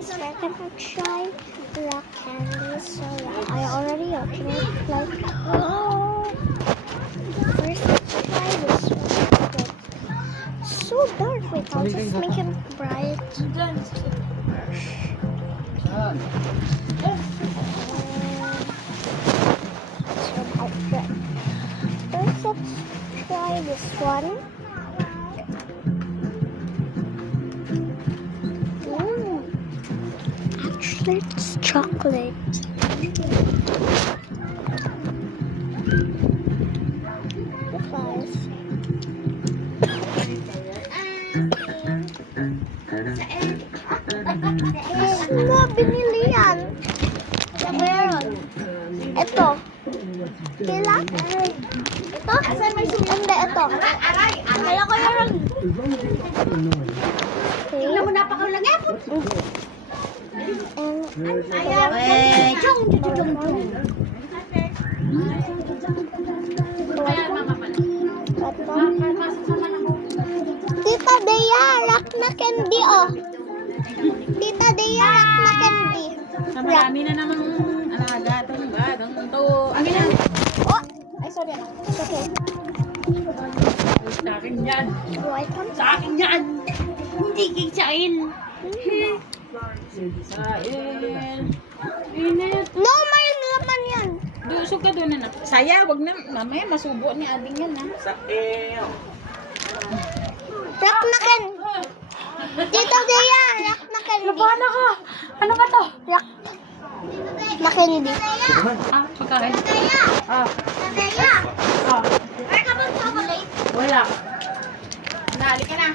guys, we're gonna try rock candy. So yeah, I already opened it. Like, oh, first let's try this one. Like, so dark. Wait, I'll just make it bright. First, let's try this one. Actually, it's chocolate. The flowers. Ano, binili yan? Meron. Ito. Kila? Ito? Hindi, ito. Kaya ko yun. Tingnan mo, napakalang epon. Tita Dea, rock na candy, oh. Tita Dea, rock na candy. Marami na namang alaga. Amin na. Oh, ay sorry. It's okay. Sa akin yan. Right one. Sa akin yan. Hindi kiksain. Sain. Init. No, may laman yan. Dusog ka doon na. Saya, wag na. Mamaya masubo ni ading yan ha. Rock na can. Tita Dea, rock na candy. Labahan ako. Ano ba to? Rock na candy. Ah, pagkain. Ah. Dea. Ah. Ay, ka bang chocolate? Wala. Dali ka na.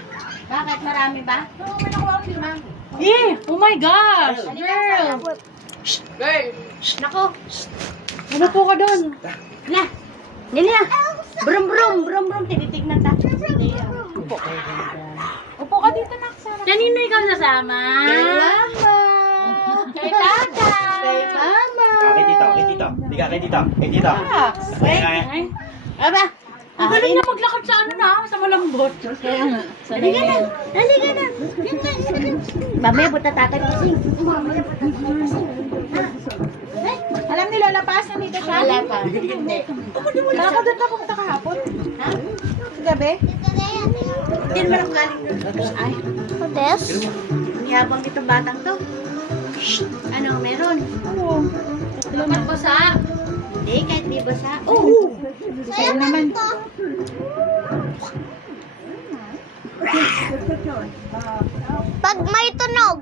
Bakit? Marami ba? Oo, may nakuha ko lima. Eh! Oh my gosh! Girl! Girl! Nako! Ano po ka doon? Na! Nili na! Brum brum! Brum brum! Tinitignan ta. Upo. Upo ka dito na. Kanino ikaw nasama? Kay Mama! Kay Tata! Kay Mama! Kay Tito, kay Tito. Hindi ka, kay Tito. Kay Tito. Ay! Aba! Ang galing na maglakad sa ano na, sa malambot. Kaya nga. Halika na! Halika na! Mamaya buta tatay kasi. Alam ni Lola Paz, nandito siya? Wala pa. Wala ka doon na pumunta kahapon? Ha? Gabi? Hindi naman ako galing doon. Ay. This? Niyabang itong batang to. Ano, meron? Oo. Laman basa. Hindi, kahit di basa. Oo. Sa'yo naman to. Pag may tunog.